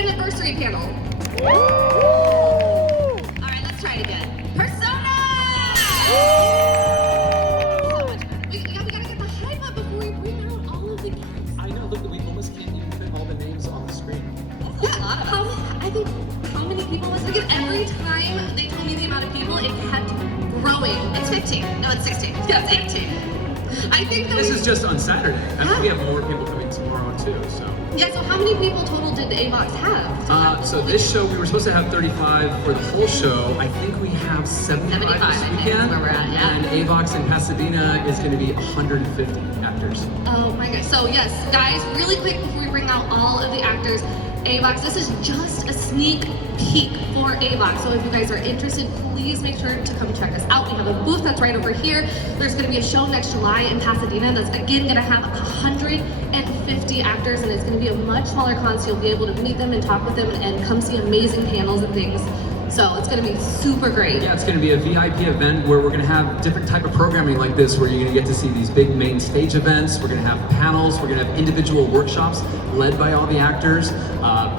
anniversary panel. Alright, let's try it again. Persona! So much better. We gotta get the hype up before we bring out all of the guests. I know, look, we almost can't even fit all the names on the screen. That's a lot of how many people was it? Because every time they told me the amount of people, it kept growing. It's 15. No, it's 16. Yeah, it's 18. I think that This is just on Saturday. I think we Yeah. have more people coming tomorrow too, so. Yeah, so how many people total did the AVOX have? So this show, we were supposed to have 35 for the whole show. I think we have 75 75, this I think, weekend. is where we're at, yeah. And AVOX in Pasadena is going to be 150 actors. Oh my gosh. So yes, guys, really quick before we bring out all of the actors, AVOX, this is just a sneak peek for AVOX. So if you guys are interested, please make sure to come check us out. We have a booth that's right over here. There's gonna be a show next July in Pasadena that's again gonna have 150 actors, and it's gonna be a much smaller con, so you'll be able to meet them and talk with them and come see amazing panels and things. So it's gonna be super great. Yeah, it's going to be a VIP event where we're going to have different type of programming like this, where you're going to get to see these big main stage events. We're going to have panels. We're going to have individual workshops led by all the actors,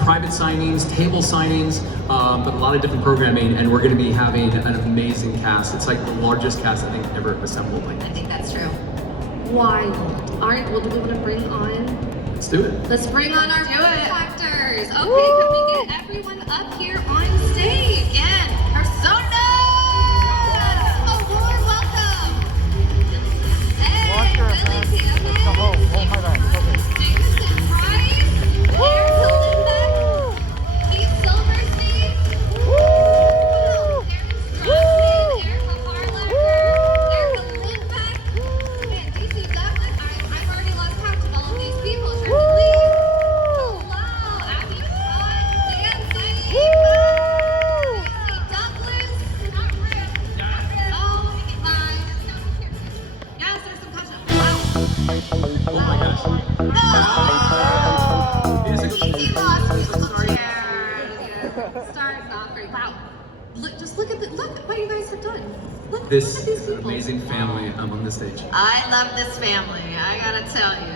private signings, table signings, but a lot of different programming. And we're going to be having an amazing cast. It's like the largest cast I think ever assembled. I think that's true. Wild. All right, well, do we want to bring on? Let's do it. Let's bring on our actors. Okay, can we get everyone up here on stage? Again, Persona! A warm welcome. Hey, Lily Kim. Oh my God. Okay. Jameson Price. Eric Hildenbeck. Keith Silverstein. Darren Straussman. Erica Harlacher. Erica Lindbeck. And DC Douglas. I've already lost count of all of these people. Shirley Lee. Wow, Abby Scott. Dan Saini. Douglas. Not Rick. Oh, my. Yes, there's some content. Wow. Oh my gosh. He lost musical chairs. Starts off great. Wow. Just look at what you guys have done. Look at This these people. amazing family on this stage. I love this family, I gotta tell you.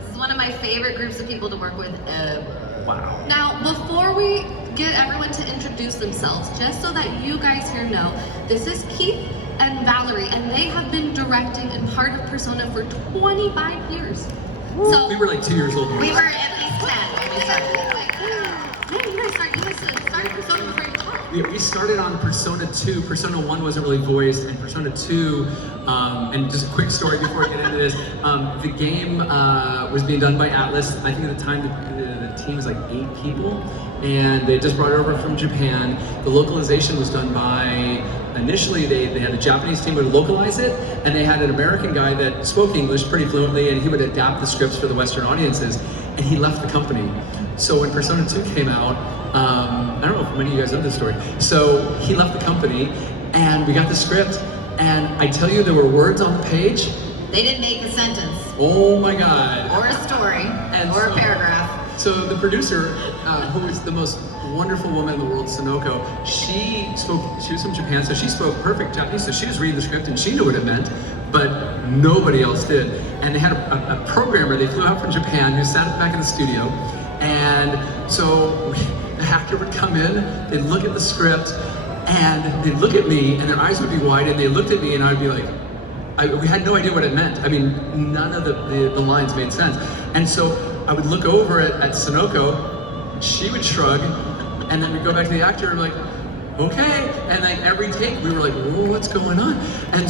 This is one of my favorite groups of people to work with ever. Wow. Now, before we get everyone to introduce themselves, just so that you guys here know, this is Keith and Valerie, and they have been directing and part of Persona for 25 years. So We were like 2 years old. We were at least 10 when we started. Yeah, you guys started Persona before you talked. We started on Persona 2. Persona 1 wasn't really voiced, and Persona 2, and just a quick story before I get into this, the game was being done by Atlas. I think at the time the team was like 8 people, and they just brought it over from Japan. The localization was done by, initially they had a Japanese team who would localize it, and they had an American guy that spoke English pretty fluently, and he would adapt the scripts for the Western audiences, and he left the company. So when Persona 2 came out, I don't know if many of you guys know this story. So he left the company, and we got the script, and I tell you, there were words on the page. They didn't make a sentence, Oh my God. or a story, or a paragraph. So the producer, who is the most wonderful woman in the world, Sonoko, she was from Japan, so she spoke perfect Japanese, so she was reading the script and she knew what it meant, but nobody else did. And they had a programmer, they flew out from Japan, who sat back in the studio, and so the actor would come in, they'd look at the script, and they'd look at me, and their eyes would be wide, and they looked at me, and I'd be like, we had no idea what it meant. I mean, none of the lines made sense. And so I would look over at Sonoko, she would shrug, and then we'd go back to the actor and like, okay. And like every take, we were like, whoa, what's going on? And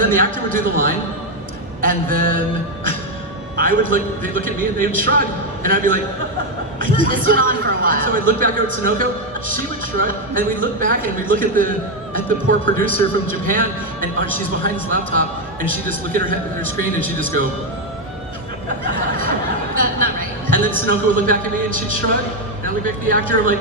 then the actor would do the line, and then they'd look at me and they would shrug, and I'd be like, This went on for a while. so I'd look back at Sonoko, she would shrug, and we'd look back and we'd look at the poor producer from Japan, and she's behind this laptop, and she'd just look at her screen and she'd just go, Not right. and then Sonoko would look back at me and she'd shrug, and I'd look back at the actor like,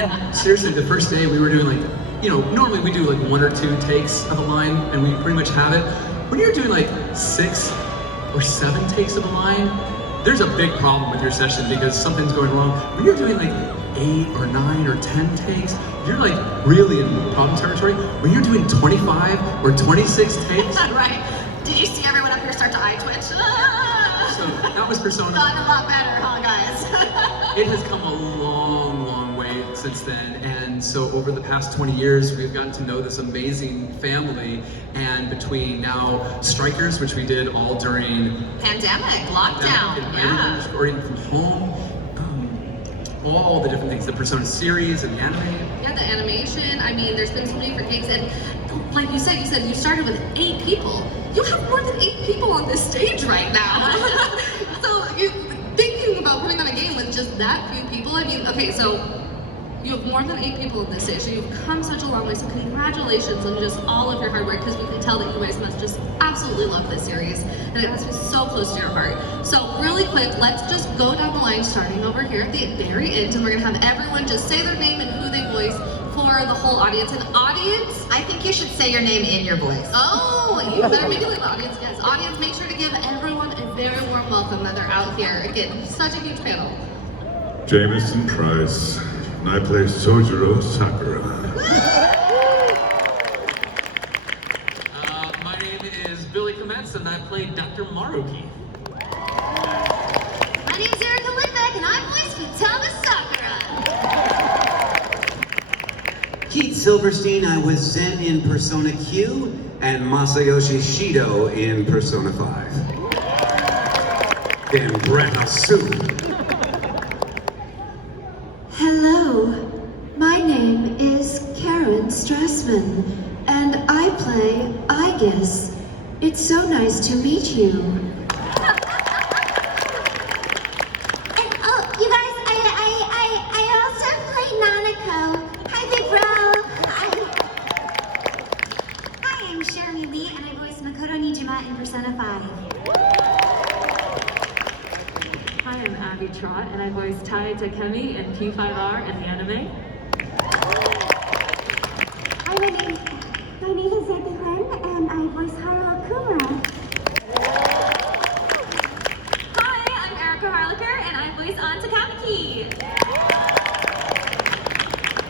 and seriously, the first day we were doing like, normally we do like 1 or 2 takes of a line, and we pretty much have it. When you're doing like 6 or 7 takes of a line, there's a big problem with your session because something's going wrong. When you're doing like 8 or 9 or 10 takes, you're like really in problem territory. When you're doing 25 or 26 takes, Right? Did you see everyone up here start to eye twitch? so that was Persona. Gotten a lot better, huh, guys? it has come a long, long way since then. And so over the past 20 years, we've gotten to know this amazing family. And between now Strikers, which we did all during Pandemic, lockdown, yeah. Or even from home, all the different things, the Persona series and the anime. Yeah, the animation. I mean, there's been so many different gigs, and like you said you started with 8 people. You have more than 8 people on this stage right now. So you thinking about putting on a game with just that few people. I mean, okay, so you have more than 8 people on this stage, so you've come such a long way. So congratulations on just all of your hard work, because we can tell that you guys must just absolutely love this series, and it has been so close to your heart. So really quick, let's just go down the line, starting over here at the very end, and we're gonna have everyone just say their name and who they voice for the whole audience. And audience, I think you should say your name in your voice. oh, you better make it like the audience. Yes, audience, make sure to give everyone a very warm welcome that they're out here. Again, such a huge panel. Jameson Price, and I play Sojiro Sakura. My name is Billy Kometz, and I play Dr. Maruki. My name's Erica Lindbeck, and I voice Futaba Sakura. Keith Silverstein, I was Zen in Persona Q, and Masayoshi Shido in Persona 5. Then Brett Asu. Hello, my name is Karen Strassman, and I play I Guess. It's so nice to meet you. And oh, you guys, I also play Nanako. Hi, Big Bro. Hi, I'm Jeremy Lee, and I voice Makoto Nijima in Persona 5. Hi, I'm Abby Trott, and I voice Tai Takemi in P5R in the anime. Hi, my name is Zeki Lin, and I voice Haruo Kumura. Hi, I'm Erica Harlicker, and I voice Anta Kamiki.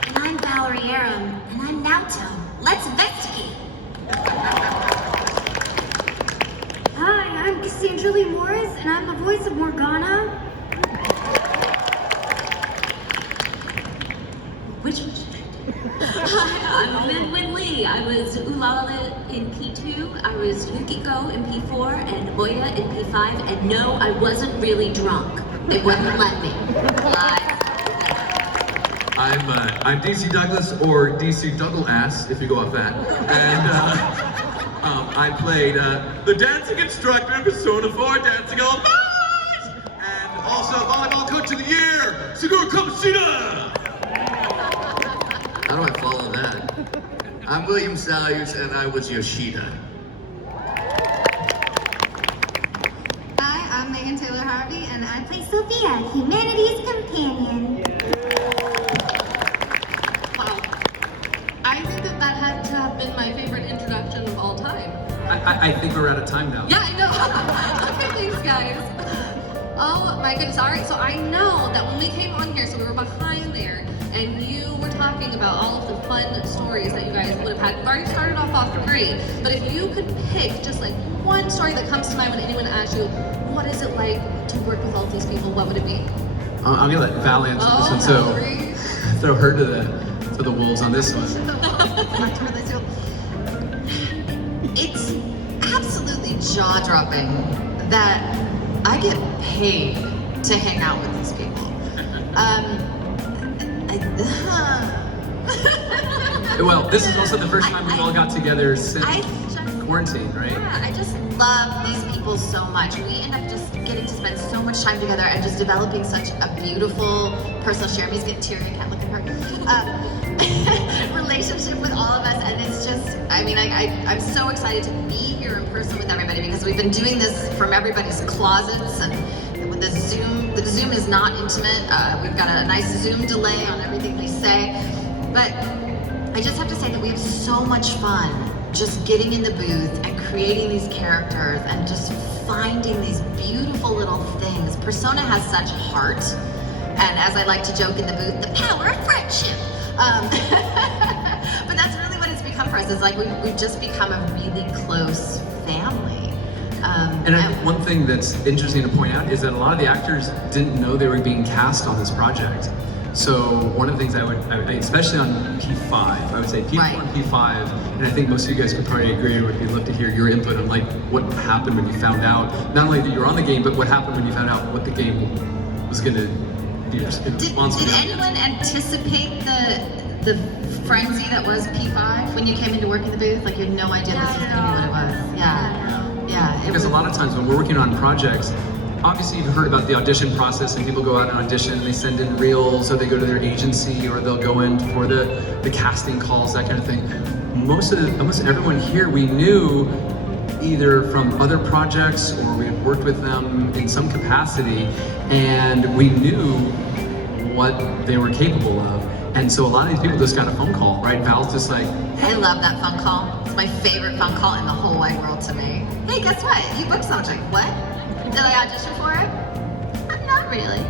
And I'm Valerie Aram, and I'm Naoto. Let's investigate. Hi, I'm Cassandra Lee Morris, and I'm the voice of Morgana. Which? Hi, I'm Min Lee. I was Ulala in P2, I was Yukiko in P4, and Oya in P5, and no, I wasn't really drunk. They wouldn't let me. I'm DC Douglas, or DC Double Ass, if you go off that. And I played the dancing instructor in Persona 4, Dancing All Night! And also volleyball coach of the year, Suguru Kamoshida! How do I follow that? I'm William Salyers, and I was Yoshida. Hi, I'm Megan Taylor Harvey, and I play Sophia, Humanity's Companion. Wow. I think that had to have been my favorite introduction of all time. I think we're out of time now. Yeah, I know. Okay, thanks, guys. Oh my goodness. All right, so I know that when we came on here, so we were behind there, and you were talking about all of the fun stories that you guys would have had. You've already started off great, but if you could pick just like one story that comes to mind when anyone asks you, what is it like to work with all these people, what would it be? I'm gonna let Val answer this one, so Valerie. throw her to the wolves on this one. It's absolutely jaw-dropping that I get paid to hang out with these people. Well, this is also the first time we've all got together since I just, quarantine, right? yeah, I just love these people so much. We end up just getting to spend so much time together and just developing such a beautiful personal, Jeremy's getting teary, I can't look at her, relationship with all of us. And it's just, I mean, I'm so excited to be here in person with everybody, because we've been doing this from everybody's closets, and with the Zoom is not intimate. We've got a nice Zoom delay on everything we say. But I just have to say that we have so much fun just getting in the booth and creating these characters and just finding these beautiful little things. Persona has such heart, and as I like to joke in the booth, the power of friendship. But that's really what it's become for us. It's like we've just become a really close family. And I think one thing that's interesting to point out is that a lot of the actors didn't know they were being cast on this project. So one of the things especially on P5, I would say P4 Right. and P5, and I think most of you guys could probably agree, or we'd love to hear your input on like what happened when you found out, not only that you were on the game, but what happened when you found out what the game was going to be responsible. Did anyone anticipate the frenzy that was P5 when you came into work in the booth? Like you had no idea this was going to be what it was. Yeah. Because a lot of times when we're working on projects, obviously you've heard about the audition process and people go out and audition and they send in reels or they go to their agency or they'll go in for the casting calls, that kind of thing. Almost everyone here we knew either from other projects or we had worked with them in some capacity and we knew what they were capable of. And so a lot of these people just got a phone call, right? Val's just like, I love that phone call. It's my favorite phone call in the whole wide world to me. Hey, guess what? You booked something. What? Did I audition for it? Not really.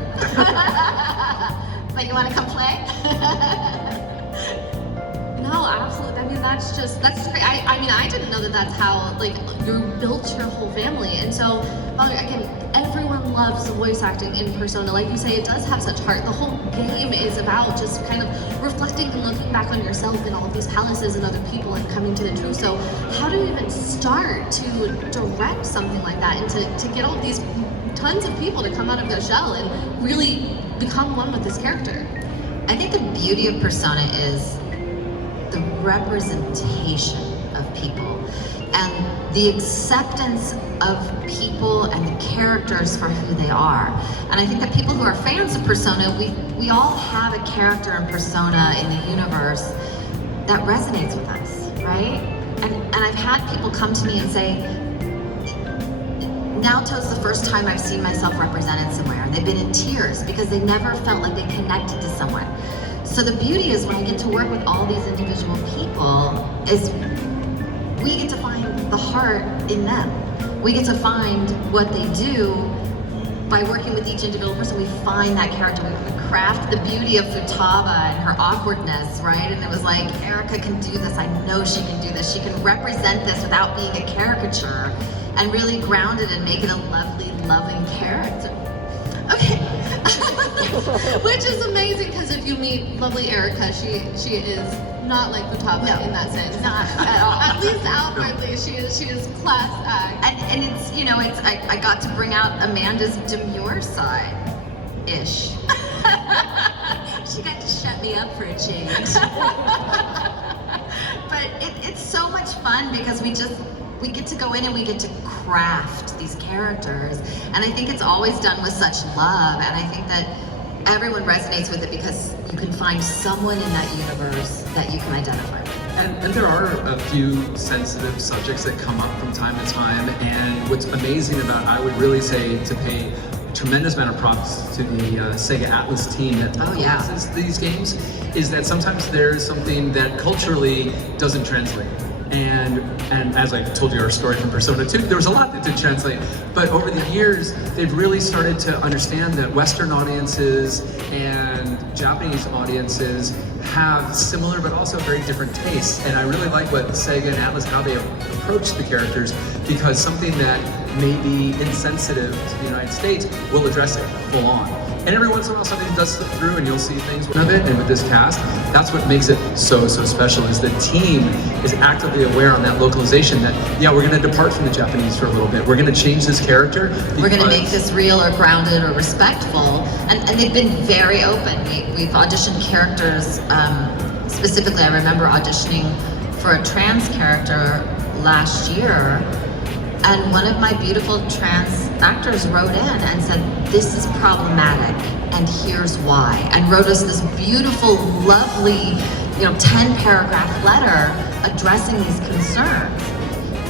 But you want to come play? No, absolutely. I mean, that's great. I mean, I didn't know that that's how, like, you built your whole family. And so, again, everyone loves voice acting in Persona. Like you say, it does have such heart. The whole game is about just kind of reflecting and looking back on yourself and all of these palaces and other people and coming to the truth. So how do you even start to direct something like that and to get all these tons of people to come out of their shell and really become one with this character? I think the beauty of Persona is the representation of people and the acceptance of people and the characters for who they are. And I think that people who are fans of Persona, we all have a character in Persona in the universe that resonates with us, right? And I've had people come to me and say, Naoto's the first time I've seen myself represented somewhere, and they've been in tears because they never felt like they connected to someone. So the beauty is when I get to work with all these individual people is we get to find the heart in them. We get to find what they do by working with each individual person. We find that character, we craft the beauty of Futaba and her awkwardness, right? And it was like, Erica can do this, I know she can do this. She can represent this without being a caricature and really ground it and make it a lovely, loving character. Okay. Which is amazing because if you meet lovely Erica, she is not like Futaba in that sense. Not at all. At least outwardly, she is class act. And it's, you know, it's I got to bring out Amanda's demure side-ish. She got to shut me up for a change. But it's so much fun because we get to go in and we get to craft these characters. And I think it's always done with such love. And I think that everyone resonates with it because you can find someone in that universe that you can identify with. And there are a few sensitive subjects that come up from time to time. And what's amazing about, I would really say, to pay a tremendous amount of props to the Sega Atlas team that localizes these games, is that sometimes there's something that culturally doesn't translate. And as I told you our story from Persona 2, there was a lot that didn't translate. But over the years, they've really started to understand that Western audiences and Japanese audiences have similar but also very different tastes. And I really like what Sega and Atlas, how they approach the characters, because something that may be insensitive to the United States will address it full on. And every once in a while something does slip through and you'll see things of it. And with this cast, that's what makes it so special, is the team is actively aware on that localization that, yeah, we're gonna depart from the Japanese for a little bit. We're gonna change this character. We're gonna make this real or grounded or respectful. And they've been very open. We've auditioned characters, specifically I remember auditioning for a trans character last year. And one of my beautiful trans actors wrote in and said, this is problematic, and here's why. And wrote us this beautiful, lovely, 10-paragraph letter addressing these concerns.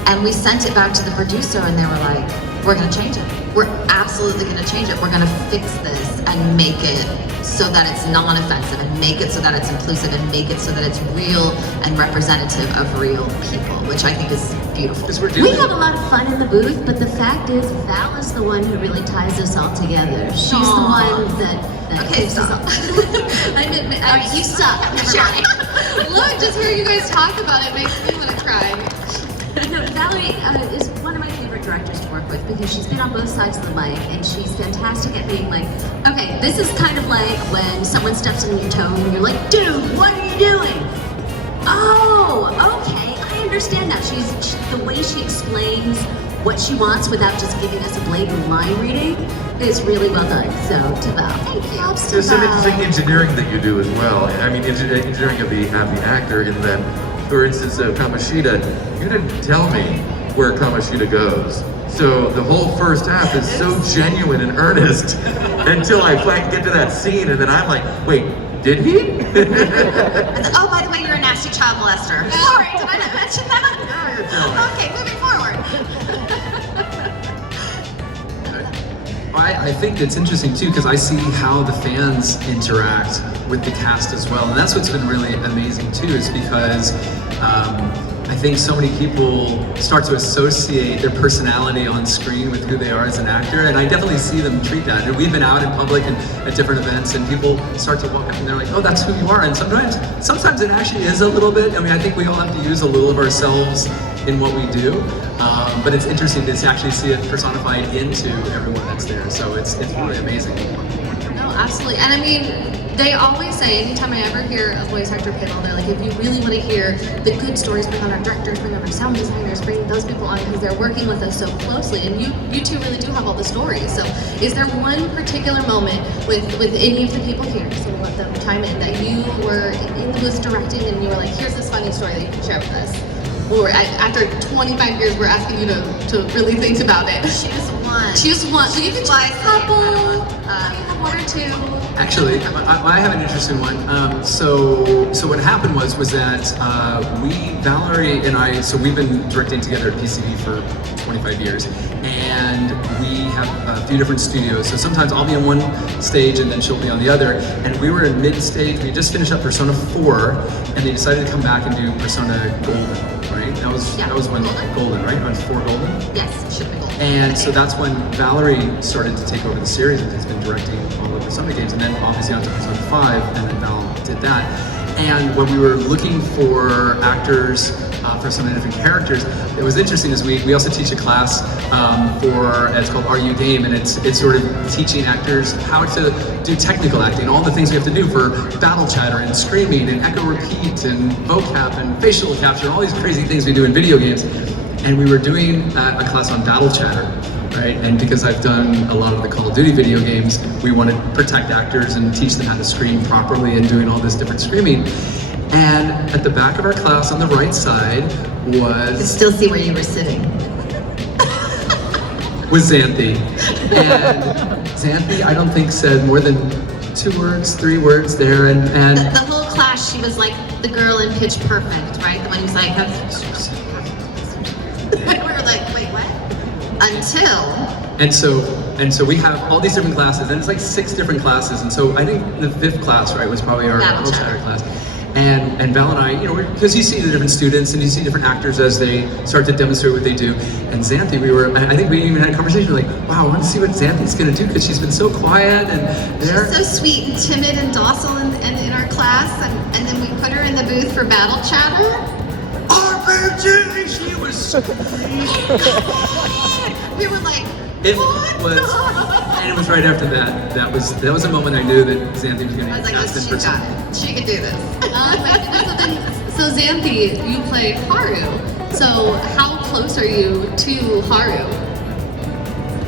And we sent it back to the producer and they were like, we're gonna change it. We're absolutely gonna change it. We're gonna fix this and make it so that it's non-offensive and make it so that it's inclusive and make it so that it's real and representative of real people, which I think is beautiful. We have a lot of fun in the booth, but the fact is Val is the one who really ties us all together. She's the one that keeps us all. You suck. Look, just hearing you guys talk about it makes me want to cry. No, Valerie is one of my favorite directors to work work with because she's been on both sides of the mic and she's fantastic at being like, okay, this is kind of like when someone steps on your toe and you're like, dude, what are you doing? Oh, okay, I understand now. The way she explains what she wants without just giving us a blatant line reading is really well done. So, to Val, thank you. There's some interesting engineering that you do as well. I mean, engineering of the actor in that, for instance, Kamoshida, you didn't tell me where Kamoshida goes. So the whole first half is so genuine and earnest until I get to that scene, and then I'm like, wait, did he? Oh, by the way, you're a nasty child molester. Sorry, did I not mention that? Yeah, you're telling. Okay, moving forward. I think it's interesting too because I see how the fans interact with the cast as well, and that's what's been really amazing too. Is because I think so many people start to associate their personality on screen with who they are as an actor, and I definitely see them treat that. And we've been out in public and at different events, and people start to walk up and they're like, "Oh, that's who you are." And sometimes it actually is a little bit. I mean, I think we all have to use a little of ourselves in what we do, but it's interesting to actually see it personified into everyone that's there. So it's really amazing. No, absolutely. And I mean, they always say, anytime I ever hear a voice actor panel, they're like, if you really want to hear the good stories, bring on our directors, bring on our sound designers, bring those people on because they're working with us so closely. And you two really do have all the stories. So is there one particular moment with any of the people here, so we'll let them chime in, that you were in the booth directing and you were like, here's this funny story that you can share with us? Or after 25 years, we're asking you to really think about it. Choose one. Choose one. So you can choose a couple, one or two. Actually, I have an interesting one. So what happened was that Valerie and I, so we've been directing together at PCB for 25 years, and we have a few different studios. So sometimes I'll be on one stage and then she'll be on the other. And we were in mid-stage. We just finished up Persona 4, and they decided to come back and do Persona Golden. Right? That was when Golden, right? On 4 Golden? Yes, it should be. And so that's when Valerie started to take over the series and has been directing all the Persona games, and then obviously onto Persona 5, and then Val did that. And when we were looking for actors for some of the different characters, it was interesting is we also teach a class it's called Are You Game, and it's sort of teaching actors how to do technical acting, all the things we have to do for battle chatter and screaming and echo repeat and vocab and facial capture, all these crazy things we do in video games. And we were doing a class on battle chatter, right? And because I've done a lot of the Call of Duty video games, we want to protect actors and teach them how to scream properly and doing all this different screaming. And at the back of our class on the right side I can still see where you were sitting. was Xanthi. And Xanthi, I don't think said more than 2 words, 3 words there, and The whole class, she was like the girl in Pitch Perfect, right? The one who's like, we were like, wait, what? Until. And so we have all these different classes, and it's like 6 different classes. And so I think the 5th class, right, was probably our Battle chatter class. And Val and I, because you see the different students and you see different actors as they start to demonstrate what they do. And Xanthi, I think we even had a conversation like, wow, I want to see what Xanthi's going to do because she's been so quiet and there. She's so sweet and timid and docile in our class, and then we put her in the booth for battle chatter. RPG! She was We were like, It what? was, and it was right after that. That was a moment I knew that Xanthi was going to I was get like, cast in she Persona. got it. She could do this. So Xanthi, you play Haru. So how close are you to Haru?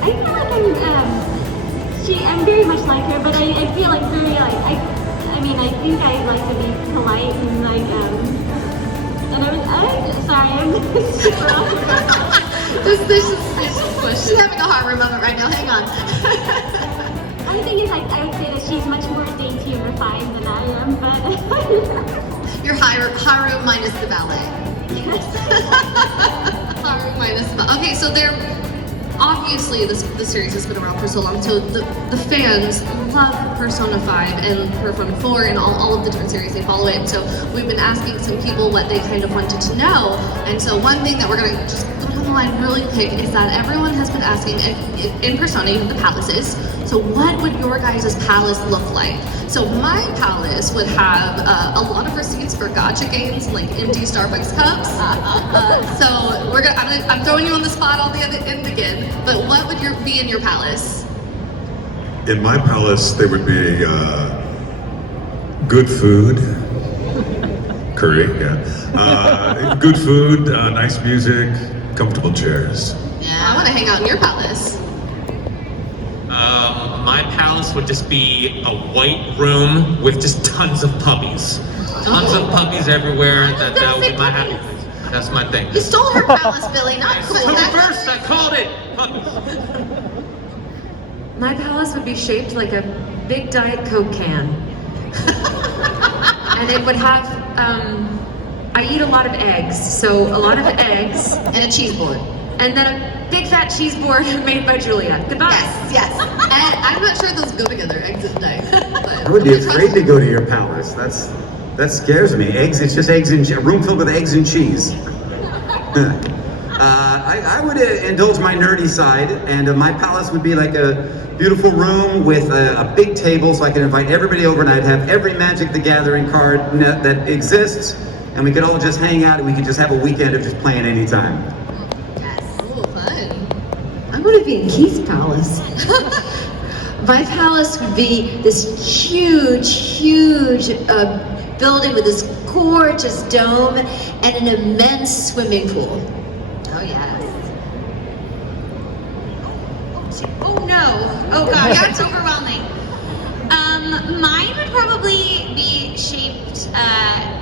I feel like I'm very much like her, but I feel like very like I mean I think I like to be polite and like I'm super awkward. This is She's having a Haru moment right now. Hang on. The thing is, I would say that she's much more dainty and refined than I am, but You're Haru minus the ballet. Haru minus the. Okay, so they're obviously the series has been around for so long, so the fans love Persona 5 and Persona 4 and all of the different series they follow it. And so we've been asking some people what they kind of wanted to know. And so one thing that we're gonna just go down the line really quick is that everyone has been asking in Persona, even the palaces, So what would your guys' palace look like? So my palace would have a lot of receipts for gotcha games, like empty Starbucks cups. So I'm throwing you on the spot all the other end again. But what would be in your palace? In my palace, there would be good food, curry, yeah. Good food, nice music, comfortable chairs. Yeah, I want to hang out in your palace. My palace would just be a white room with just tons of puppies. Tons of puppies everywhere. That would be my happy place. That's my thing. You stole her palace, Billy. Not cool. First, I called it puppies. My palace would be shaped like a big Diet Coke can. And it would have, I eat a lot of eggs, so a lot of eggs. And a cheese board. And then a big fat cheese board made by Julia. Goodbye. Yes. And I'm not sure those go together, eggs and diet. I would be afraid to go to your palace. That scares me. Eggs, it's just eggs and a room filled with eggs and cheese. I would indulge my nerdy side, and my palace would be like a beautiful room with a big table so I could invite everybody over, and I'd have every Magic the Gathering card that exists, and we could all just hang out and we could just have a weekend of just playing anytime. I want to be in Keith's palace. My palace would be this huge building with this gorgeous dome and an immense swimming pool. Oh, yes. Oh no! Oh god, that's overwhelming. Mine would probably be shaped.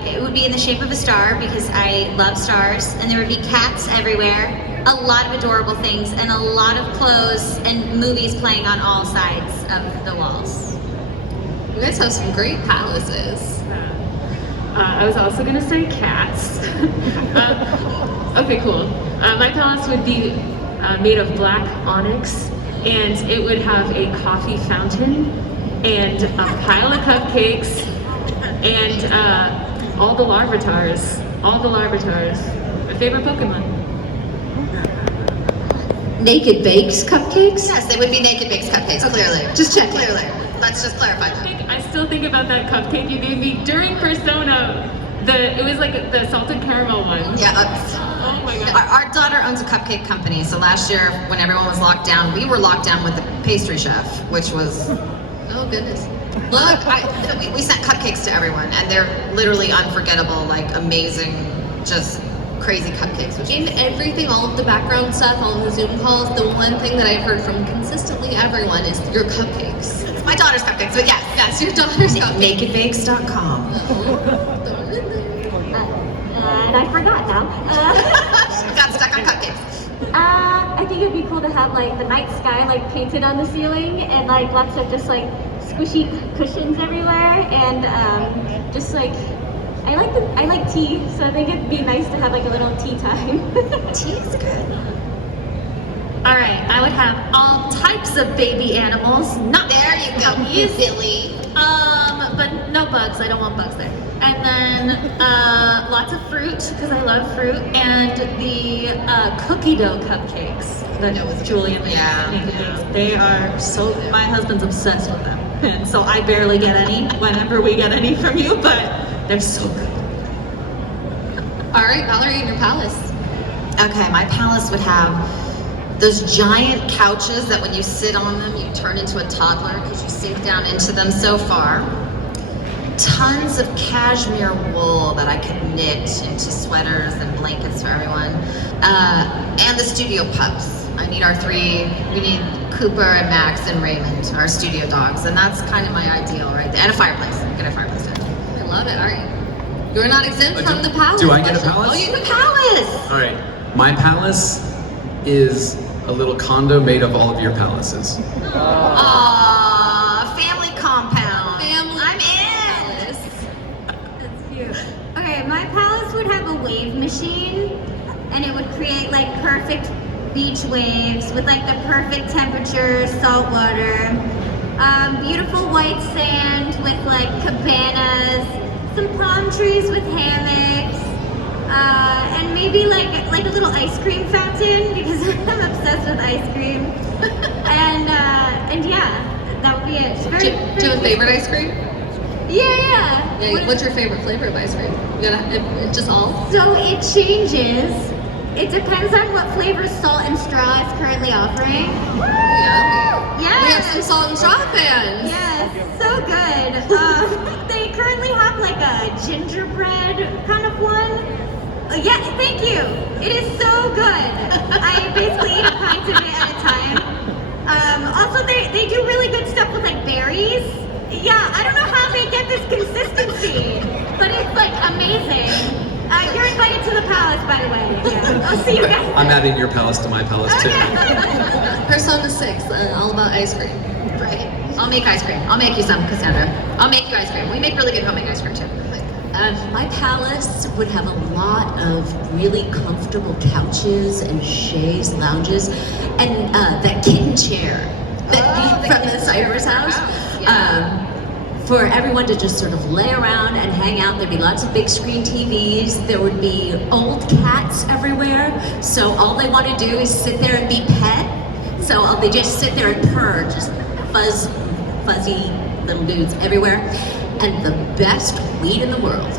It would be in the shape of a star because I love stars, and there would be cats everywhere. A lot of adorable things, and a lot of clothes and movies playing on all sides of the walls. You guys have some great palaces. I was also gonna say cats. Okay, cool. My palace would be made of black onyx, and it would have a coffee fountain, and a pile of cupcakes, and all the Larvatars. My favorite Pokemon. Naked Bakes cupcakes? Yes, they would be Naked Bakes cupcakes, clearly. Just check. Clearly. Let's just clarify that. I still think about that cupcake you gave me during Persona. It was like the salted caramel one. Yeah. Oh my god. Our daughter owns a cupcake company, so last year when everyone was locked down, we were locked down with the pastry chef, which was, Oh goodness. look, we sent cupcakes to everyone, and they're literally unforgettable, like amazing, just crazy cupcakes. In everything, all of the background stuff, all of the Zoom calls, the one thing that I've heard from consistently everyone is your cupcakes. It's my daughter's cupcakes, but yes, Your daughter's cupcakes. nakedbakes.com. And I forgot now. She got stuck on cupcakes. I think it'd be cool to have like the night sky like painted on the ceiling and like lots of just like squishy cushions everywhere, and just like I like tea, so I think it'd be nice to have like a little tea time. Tea is good. All right, I would have all types of baby animals. Not There you go, you silly. but no bugs. I don't want bugs there. And then lots of fruit because I love fruit, and the cookie dough cupcakes that Julia makes. Yeah. They are so. My husband's obsessed with them, and so I barely get any whenever we get any from you, but they're so good. All right, Valerie, in your palace. Okay, my palace would have those giant couches that when you sit on them, you turn into a toddler because you sink down into them so far. Tons of cashmere wool that I could knit into sweaters and blankets for everyone. And the studio pups. We need Cooper and Max and Raymond, our studio dogs. And that's kind of my ideal right there. And a fireplace. Get a fireplace too. I love it. All right. You're not exempt from the palace. Do I get a palace? Oh, you get a palace. All right. My palace is a little condo made of all of your palaces. Aww, family compound. I'm in. That's cute. Okay, my palace would have a wave machine, and it would create like perfect beach waves with like the perfect temperature, salt water, beautiful white sand with like cabanas, some palm trees with hammocks, and maybe like a little ice cream fountain because I'm obsessed with ice cream. And yeah, that would be it. It's Do very, you have a favorite ice cream? Yeah. Yeah, what's your favorite flavor of ice cream? You gotta, just all? So it changes. It depends on what flavor Salt and Straw is currently offering. Yeah. Yes. We have some Salt and Straw fans. Yes, so good. They currently have like a gingerbread kind of one. Yeah, thank you. It is so good. I basically eat a pint of it at a time. Also, they do really good stuff with like berries. Yeah, I don't know how they get this consistency, but it's like amazing. You're invited to the palace, by the way. Yeah. I'll see you guys. I'm adding your palace to my palace too. Persona 6, all about ice cream. Right. I'll make ice cream. I'll make you some, Cassandra. I'll make you ice cream. We make really good homemade ice cream too. My palace would have a lot of really comfortable couches and chaise lounges and that kitten chair from the Cypress house. For everyone to just sort of lay around and hang out. There'd be lots of big screen TVs. There would be old cats everywhere. So all they want to do is sit there and be pet. So they just sit there and purr, just fuzzy little dudes everywhere. And the best weed in the world.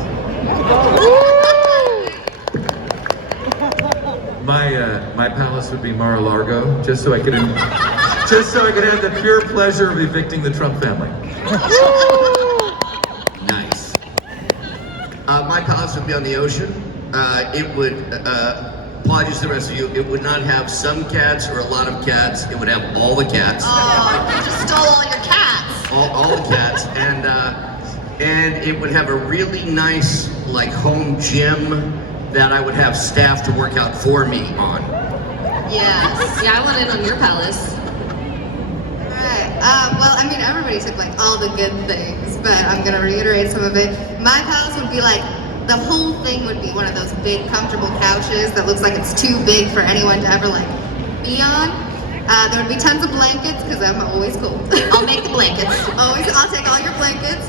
My palace would be Mar-a-Lago, just so I could have the pure pleasure of evicting the Trump family. Nice. My palace would be on the ocean. It would, apologies to the rest of you, it would not have some cats or a lot of cats. It would have all the cats. Oh, you just stole all your cats. All the cats. And it would have a really nice, like, home gym that I would have staff to work out for me on. Yes. Yeah, I want in on your palace. Well, I mean, everybody took like all the good things, but I'm gonna reiterate some of it. My palace would be like, the whole thing would be one of those big, comfortable couches that looks like it's too big for anyone to ever like be on. There would be tons of blankets, because I'm always cool. I'll make the blankets. I'll take all your blankets.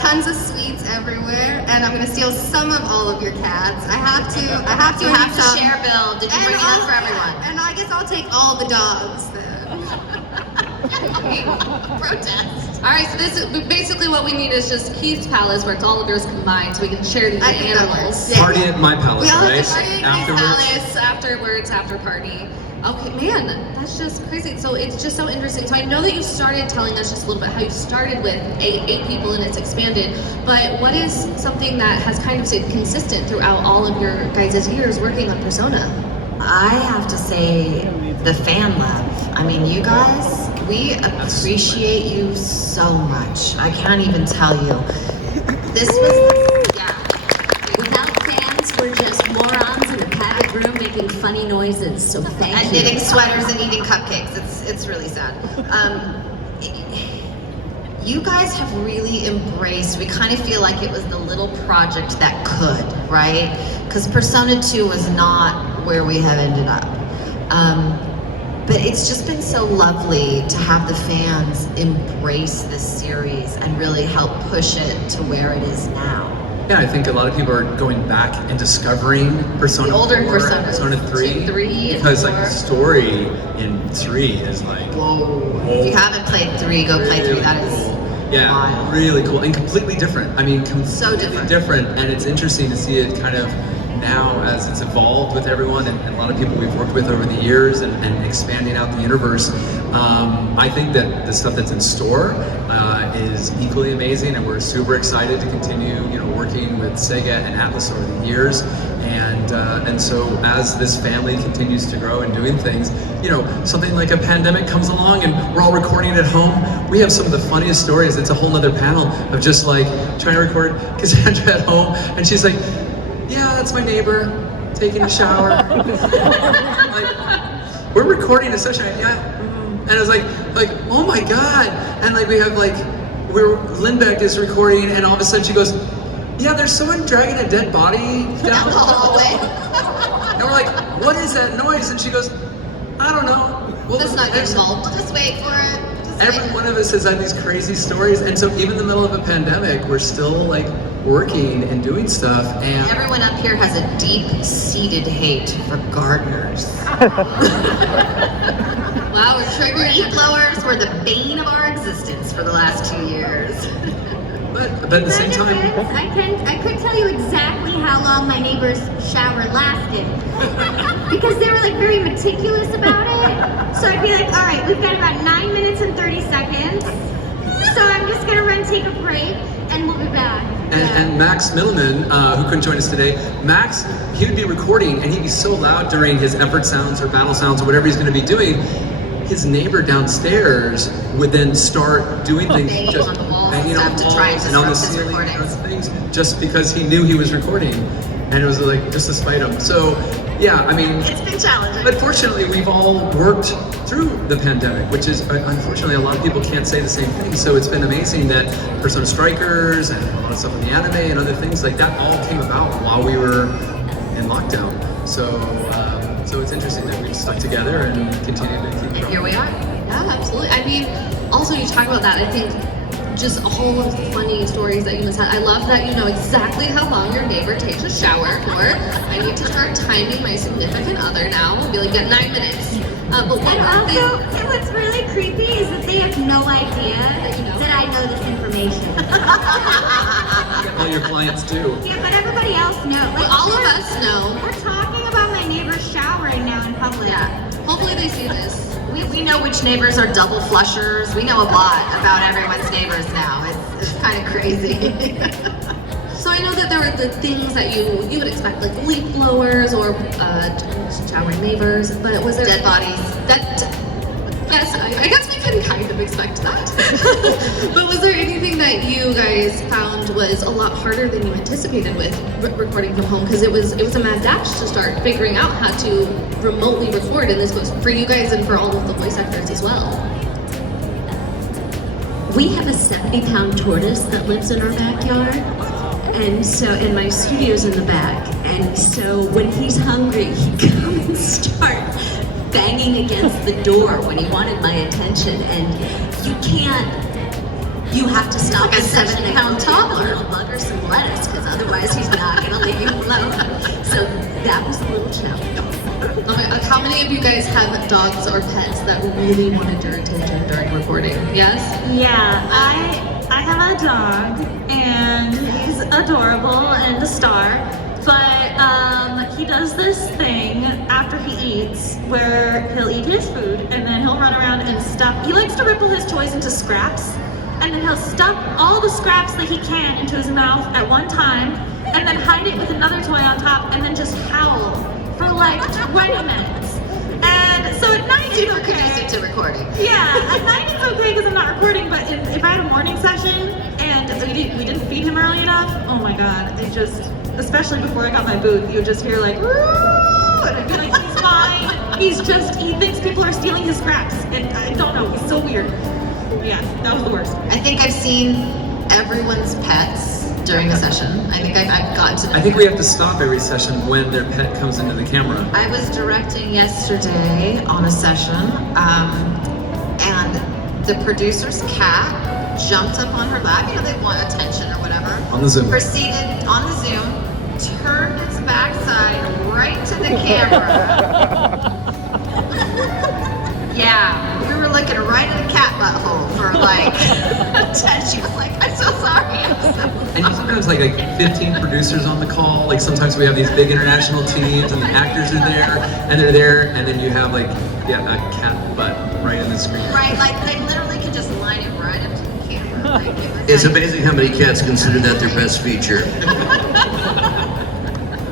Tons of sweets everywhere, and I'm gonna steal some of all of your cats. I have to. You have to some. share, Bill. Did you bring enough for everyone? And I guess I'll take all the dogs then. Protest. All right, so this is basically what we need is just Keith's palace where it's all of yours combined, so we can share these animals. Party at my palace, We all right? have to party at Keith's palace afterwards, after party. Okay, man, that's just crazy. So it's just so interesting. So I know that you started telling us just a little bit how you started with eight people and it's expanded, but what is something that has kind of stayed consistent throughout all of your guys' years working on Persona? I have to say the fan love. I mean, you guys, we appreciate you so much. I can't even tell you. This was, yeah. Without fans, we're just morons in a padded room making funny noises, so thank you. And knitting sweaters and eating cupcakes. It's really sad. You guys have really embraced, we kind of feel like it was the little project that could, right? Because Persona 2 was not where we have ended up. But it's just been so lovely to have the fans embrace this series and really help push it to where it is now. Yeah, I think a lot of people are going back and discovering Persona The older 4, Personas. Persona 3, 3 and because like 4. the story in 3 is like, whoa. If you haven't played 3, go play 3. That is Yeah, wild. really cool and completely different. I mean, completely different, and it's interesting to see it kind of now as it's evolved with everyone and a lot of people we've worked with over the years and expanding out the universe. I think that the stuff that's in store is equally amazing, and we're super excited to continue, working with Sega and Atlas over the years. And so as this family continues to grow and doing things, something like a pandemic comes along and we're all recording at home. We have some of the funniest stories. It's a whole nother panel of just like trying to record Cassandra at home, and she's like, yeah, that's my neighbor taking a shower. Like, we're recording a session, and I was like, oh my God. And like we have Lindbeck is recording, and all of a sudden she goes, yeah, there's someone dragging a dead body down the hallway. And we're like, what is that noise? And she goes, I don't know. Let's not get involved. We'll just wait for it. Every one of us has had these crazy stories, and so even in the middle of a pandemic, we're still like working and doing stuff, and Everyone up here has a deep-seated hate for gardeners. Wow, we're triggered. Leaf blowers were the bane of our existence for the last 2 years. but at the same time, I could tell you exactly how long my neighbor's shower lasted. Because they were like very meticulous about it. So I'd be like, all right, we've got about 9 minutes and 30 seconds. So I'm just gonna run take a break and we'll be back. and Max Middleman, who couldn't join us today, Max, he would be recording and he'd be so loud during his effort sounds or battle sounds or whatever he's going to be doing. His neighbor downstairs would then start doing things, Banging just on the walls banging and on stuff the to try and walls and on the disrupt his ceiling and recordings. things, just because he knew he was recording, and it was like just to spite him. So yeah, I mean, It's been challenging. but fortunately, we've all worked through the pandemic, which is, unfortunately, a lot of people can't say the same thing. So it's been amazing that Persona Strikers and a lot of stuff in the anime and other things like that all came about while we were in lockdown. So it's interesting that we've stuck together and continue to keep And going. here we are. Yeah, absolutely. I mean, also you talk about that. I think just all of the funny stories that you must have. I love that you know exactly how long your neighbor takes a shower for. I need to start timing my significant other now. I'll be like, get 9 minutes. But what are they? And what's really creepy is that they have no idea that I know this information. All your clients do. Yeah, but everybody else knows. But all of us know. We're talking about my neighbor showering now in public. Yeah. Hopefully they see this. We know which neighbors are double flushers. We know a lot about everyone's neighbors now. It's kind of crazy. So I know that there were the things that you would expect, like leaf blowers or showering neighbors, but was there Dead bodies. Yes, I guess we can kind of expect that. But was there anything that you guys found was a lot harder than you anticipated with recording from home? Because it was a mad dash to start figuring out how to remotely record, and this was for you guys and for all of the voice actors as well. We have a 70-pound tortoise that lives in our backyard, and my studio's in the back, and so when he's hungry, he'd come and start banging against the door when he wanted my attention, and you have to stop Like a the session and 70-pound go toddler. get a little bug or some lettuce, because otherwise he's not gonna leave you alone. So that was a little challenge. How many of you guys have dogs or pets that really wanted your attention during recording? Yes? Yeah, I have a dog, and he's adorable and a star, but he does this thing after he eats where he'll eat his food and then he'll run around and stuff. He likes to ripple his toys into scraps, and then he'll stuff all the scraps that he can into his mouth at one time and then hide it with another toy on top and then just howl for like 20 minutes. And so at night it's okay. Conducive to recording. Yeah, at night it's okay because I'm not recording, but if I had a morning session and we didn't feed him early enough, oh my god, it just, especially before I got my booth, you would just hear like, "Woo!" and I'd be like, he's fine. He thinks people are stealing his scraps, and I don't know, he's so weird. Yeah, that was the worst. I think I've seen everyone's pets during the session. I think I've gotten to know. I think we have to stop every session when their pet comes into the camera. I was directing yesterday on a session, and the producer's cat jumped up on her lap. You know, they want attention or whatever. On the Zoom. Proceeded on the Zoom, turned its backside right to the camera. Yeah, we were looking right at a cat butthole for like 10. She was like, I'm so sorry. And you sometimes like 15 producers on the call. Like sometimes we have these big international teams and the actors are there and they're there, and then you have like, yeah, a cat butt right in the screen. Right, like they literally could just line it right up to the camera. Like, It's amazing how many cats consider that their best feature.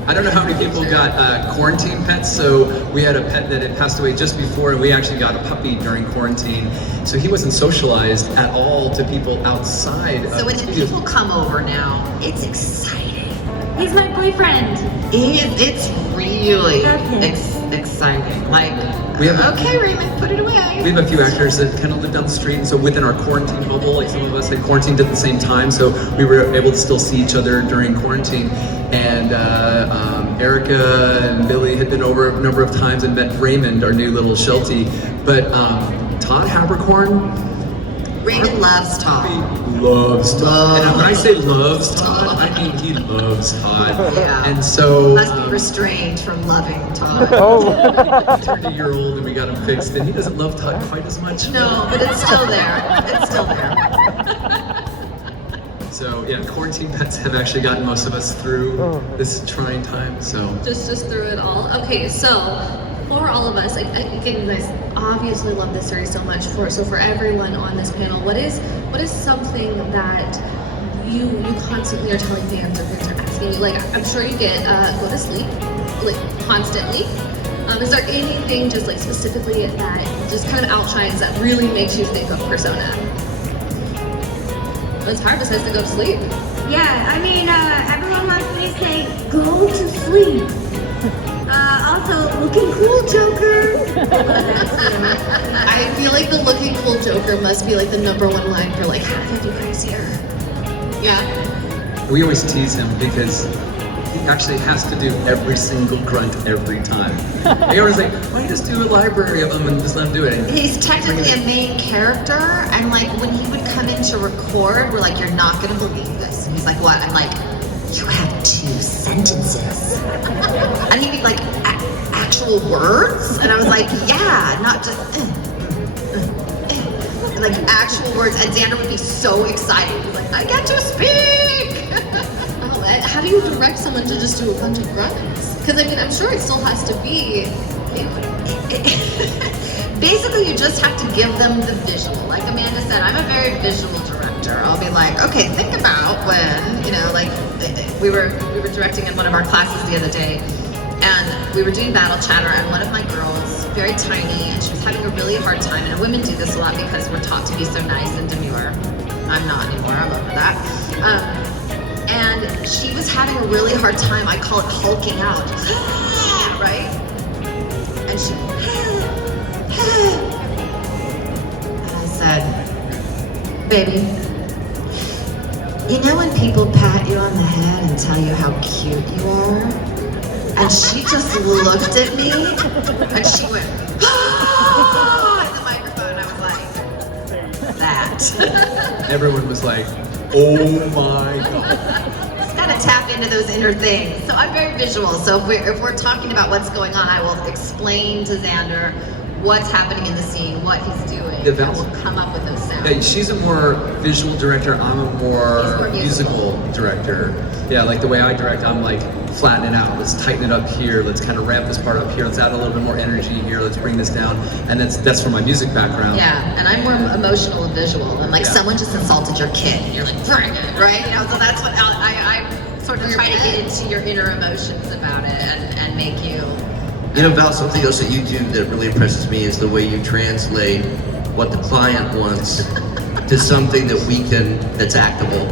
I don't know how many people got quarantine pets, so we had a pet that had passed away just before, and we actually got a puppy during quarantine. So he wasn't socialized at all to people outside. So when the people come over now, it's exciting. He's my boyfriend. It's really exciting. Like, we have okay, Raymond, put it away. We have a few actors that kind of live down the street, and so within our quarantine bubble, like some of us had quarantined at the same time, so we were able to still see each other during quarantine. And Erica and Billy had been over a number of times and met Raymond, our new little Sheltie. But Todd Habercorn, Raymond loves Todd. Loves Todd. And when I say loves Todd, I mean, he loves Todd. Yeah. And so Must be restrained from loving Todd. he turned a year old and we got him fixed, and he doesn't love Todd quite as much. No, but it's still there. It's still there. So yeah, quarantine pets have actually gotten most of us through this trying time. So Just through it all. Okay, so for all of us, again, you guys obviously love this series so much. So for everyone on this panel, what is something that you constantly are telling fans or fans are asking you? Like, I'm sure you get go to sleep like constantly. Is there anything just like specifically that just kind of outshines that really makes you think of Persona? It's hard besides to go to sleep. Yeah, I mean, everyone wants me to say, go to sleep. Also, looking cool, Joker. I feel like the looking cool Joker must be like the #1 line for like half of you guys here. Yeah. we always tease him because he actually has to do every single grunt every time. We always like, why don't you just do a library of them and just let him do it? And He's technically a main character, and like when he would come in to record, we're like, you're not gonna believe this. And he's like, what? I'm like, you have 2 sentences. And he'd be like, actual words? And I was like, yeah, not just, like actual words. And Xander would be so excited. He's like, I get to speak! Oh, and how do you direct someone to just do a bunch of grunts? Because I mean, I'm sure it still has to be. Basically, you just have to give them the visual. Like Amanda said, I'm a very visual director. I'll be like, okay, think about when, you know, like we were directing in one of our classes the other day, and we were doing battle chatter, and one of my girls, very tiny, and she was having a really hard time. And women do this a lot because we're taught to be so nice and demure. I'm not anymore. I'm over that. And she was having a really hard time. I call it hulking out, right? And she. And I said, baby, you know when people pat you on the head and tell you how cute you are? And she just looked at me and she went, ah! In the microphone. I was like, that. everyone was like, oh my God. Just gotta tap into those inner things. So I'm very visual. So if we're talking about what's going on, I will explain to Xander what's happening in the scene, what he's doing, and we'll come up with those sounds. Yeah, she's a more visual director, I'm a more musical director. Yeah, like the way I direct, I'm like, flatten it out, let's tighten it up here, let's kind of ramp this part up here, let's add a little bit more energy here, let's bring this down, and that's from my music background. Yeah, and I'm more emotional and visual, and like someone just insulted your kid, and you're like, right? You know, so that's what I sort of try to get into your inner emotions about it and make you. You know, Val, something else that you do that really impresses me is the way you translate what the client wants to something that that's actable.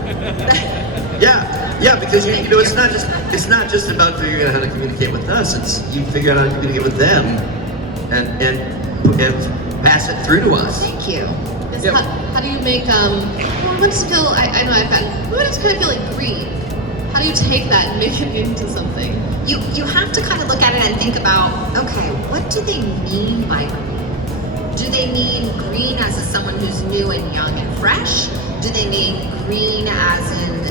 Yeah, because you know, it's not just about figuring out how to communicate with us. It's you figure out how to communicate with them, and pass it through to us. Thank you. Yep. How do you make we want to feel? I know I've had. We want to kind of feel like green. How do you take that and make it into something? You have to kind of look at it and think about, okay, what do they mean by green? Do they mean green as in someone who's new and young and fresh? Do they mean green as in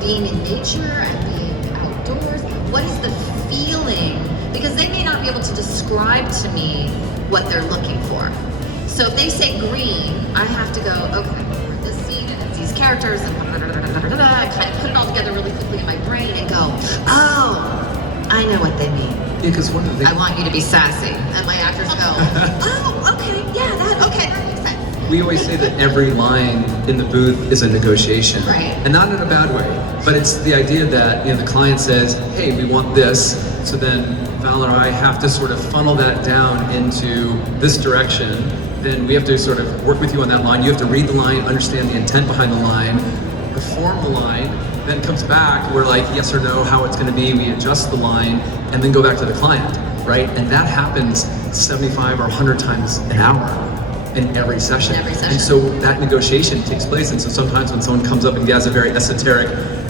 being in nature and being outdoors? What is the feeling? Because they may not be able to describe to me what they're looking for. So if they say green, I have to go, okay, we're in this scene and it's these characters and I kind of put it all together really quickly in my brain and go, oh, I know what they mean. Yeah, because one of the things I want you to be sassy. And my actors go, oh, okay, yeah, that makes sense. we always say that every line in the booth is a negotiation, Right. and not in a bad way, but it's the idea that, you know, the client says, hey, we want this, so then Val or I have to sort of funnel that down into this direction. Then we have to sort of work with you on that line. You have to read the line, understand the intent behind the line, perform the line, then comes back, we're like, yes or no, how it's gonna be, we adjust the line, and then go back to the client, right? And that happens 75 or 100 times an hour in every session. And so that negotiation takes place, and so sometimes when someone comes up and has a very esoteric,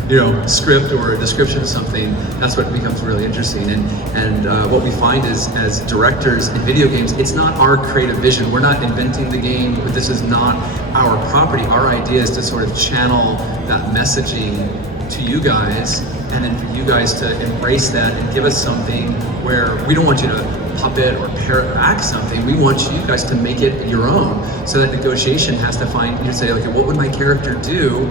you know, script or a description of something, that's what becomes really interesting. And what we find is, as directors in video games, it's not our creative vision. We're not inventing the game. This is not our property. Our idea is to sort of channel that messaging to you guys, and then for you guys to embrace that and give us something where we don't want you to puppet or act something. We want you guys to make it your own. So that negotiation has to find, you say, okay, what would my character do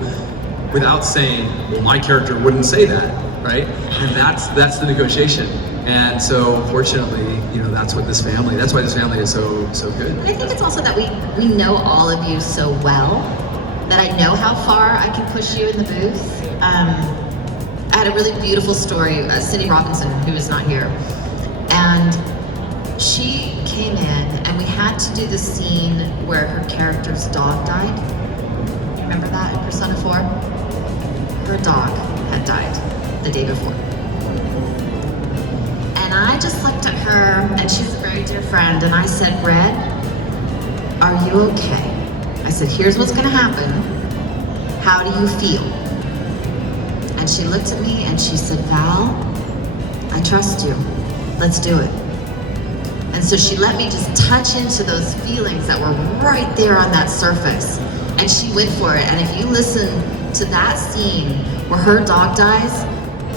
without saying, well, my character wouldn't say that, right? And that's the negotiation. And so fortunately, that's what that's why this family is so good. And I think it's also that we know all of you so well, that I know how far I can push you in the booth. I had a really beautiful story, Cindy Robinson, who is not here, and she came in and we had to do the scene where her character's dog died. Remember that in Persona 4? Her dog had died the day before. And I just looked at her, and she's a very dear friend, and I said, Red, are you okay? I said, here's what's gonna happen. How do you feel? And she looked at me and she said, Val, I trust you. Let's do it. And so she let me just touch into those feelings that were right there on that surface. And she went for it. And if you listen to that scene where her dog dies,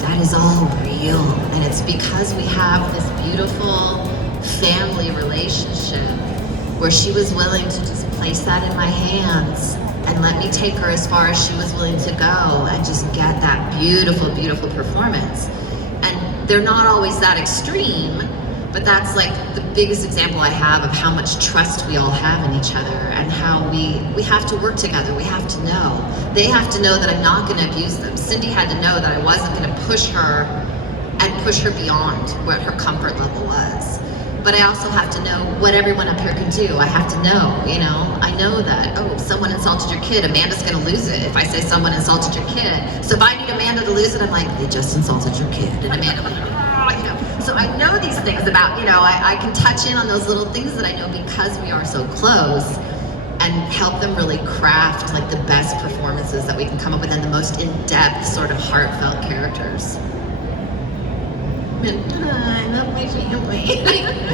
that is all real. And it's because we have this beautiful family relationship where she was willing to just place that in my hands and let me take her as far as she was willing to go and just get that beautiful, beautiful performance. And they're not always that extreme, but that's like the biggest example I have of how much trust we all have in each other and how we have to work together. We have to know. They have to know that I'm not going to abuse them. Cindy had to know that I wasn't going to push her and push her beyond what her comfort level was. But I also have to know what everyone up here can do. I have to know, I know that, oh, someone insulted your kid, Amanda's gonna lose it if I say someone insulted your kid. So if I need Amanda to lose it, I'm like, they just insulted your kid. And Amanda will be like, So I know these things about, I can touch in on those little things that I know because we are so close and help them really craft like the best performances that we can come up with and the most in-depth sort of heartfelt characters. I love my family.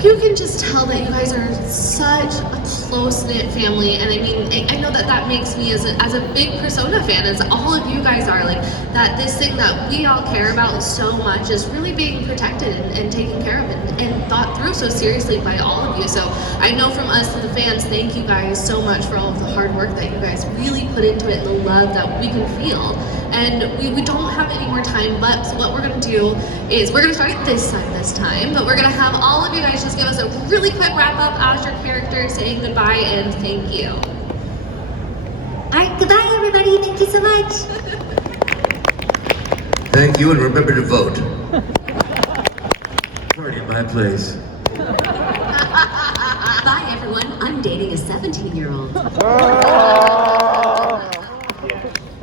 You can just tell that you guys are such a close-knit family, and I mean, I know that makes me as a big Persona fan, as all of you guys are, like that this thing that we all care about so much is really being protected and taken care of and thought through so seriously by all of you. So I know from us to the fans, thank you guys so much for all of the hard work that you guys really put into it and the love that we can feel. And we don't have any more time left, so what we're gonna do is we're gonna start it this time, but we're gonna have all of you guys just give us a really quick wrap up as your character saying goodbye and thank you. All right, goodbye everybody, thank you so much. Thank you, and remember to vote. Party at my place. Bye everyone, I'm dating a 17-year-old.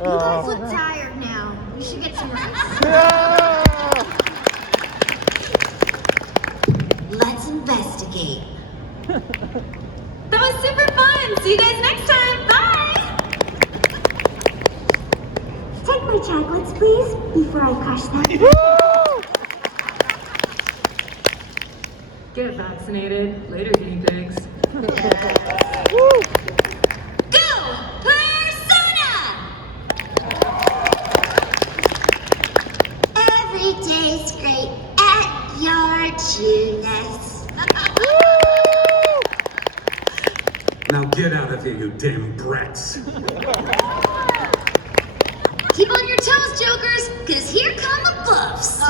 You guys look tired now. You should get some rest. Let's investigate. That was super fun. See you guys next time. Bye. Take my chocolates, please, before I crush them. Get vaccinated. Later, guinea pigs. Go Persona! Every day's great at your Tunis. Now get out of here, you damn brats. Keep on your toes, jokers, because here come the buffs.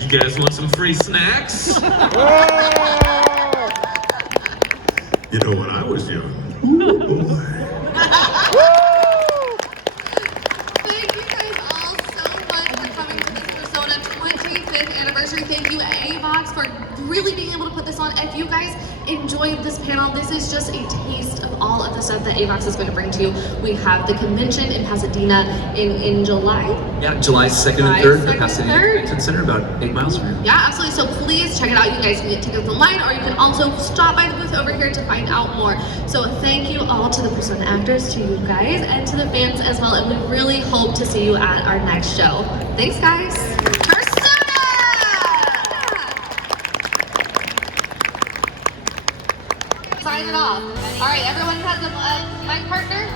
You guys want some free snacks? You know, when I was young, ooh boy. Thank you guys all so much for coming to this Persona 25th anniversary. Thank you, AVOX, for really being able to put this on. If you guys enjoyed this panel, this is just a taste of all of the stuff that AVOX is going to bring to you. We have the convention in Pasadena in July. Yeah, July 2nd and 3rd, the Pasadena Convention Center, about 8 miles from here. Yeah, absolutely. So please check it out. You guys can get tickets online, or you can also stop by the booth over here to find out more. So thank you all to the Persona actors, to you guys, and to the fans as well. And we really hope to see you at our next show. Thanks, guys. Sign it off. All right, everyone has a mic partner.